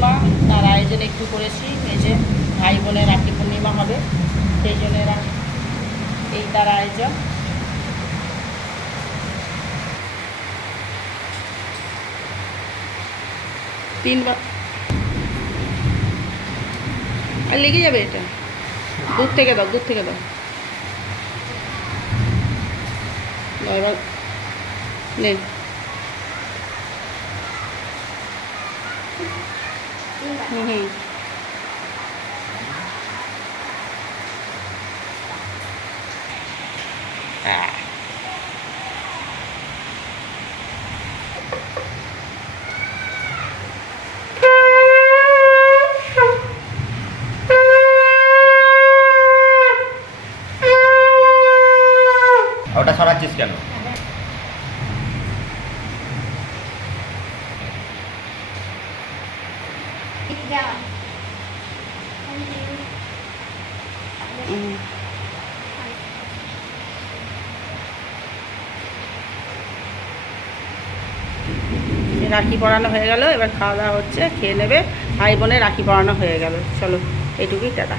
পূর্ণিমা, তার আয়োজন একটু করেছি। এই যে ভাই বোনের রাখি পূর্ণিমা হবে, সেই জন্য এই তার আয়োজন। তিনবার আর লেগে যাবে, এটা দূর থেকে দাও, দূর থেকে দাও। এবার নে, হুম হুম। ওটা ছড়াচ্ছিস কেন? রাখি পরানো হয়ে গেল, এবার খাওয়া দাওয়া হচ্ছে, খেয়ে নেবে। ভাই বোনের রাখি পরানো হয়ে গেল। চলো, এইটুকুই, টাটা।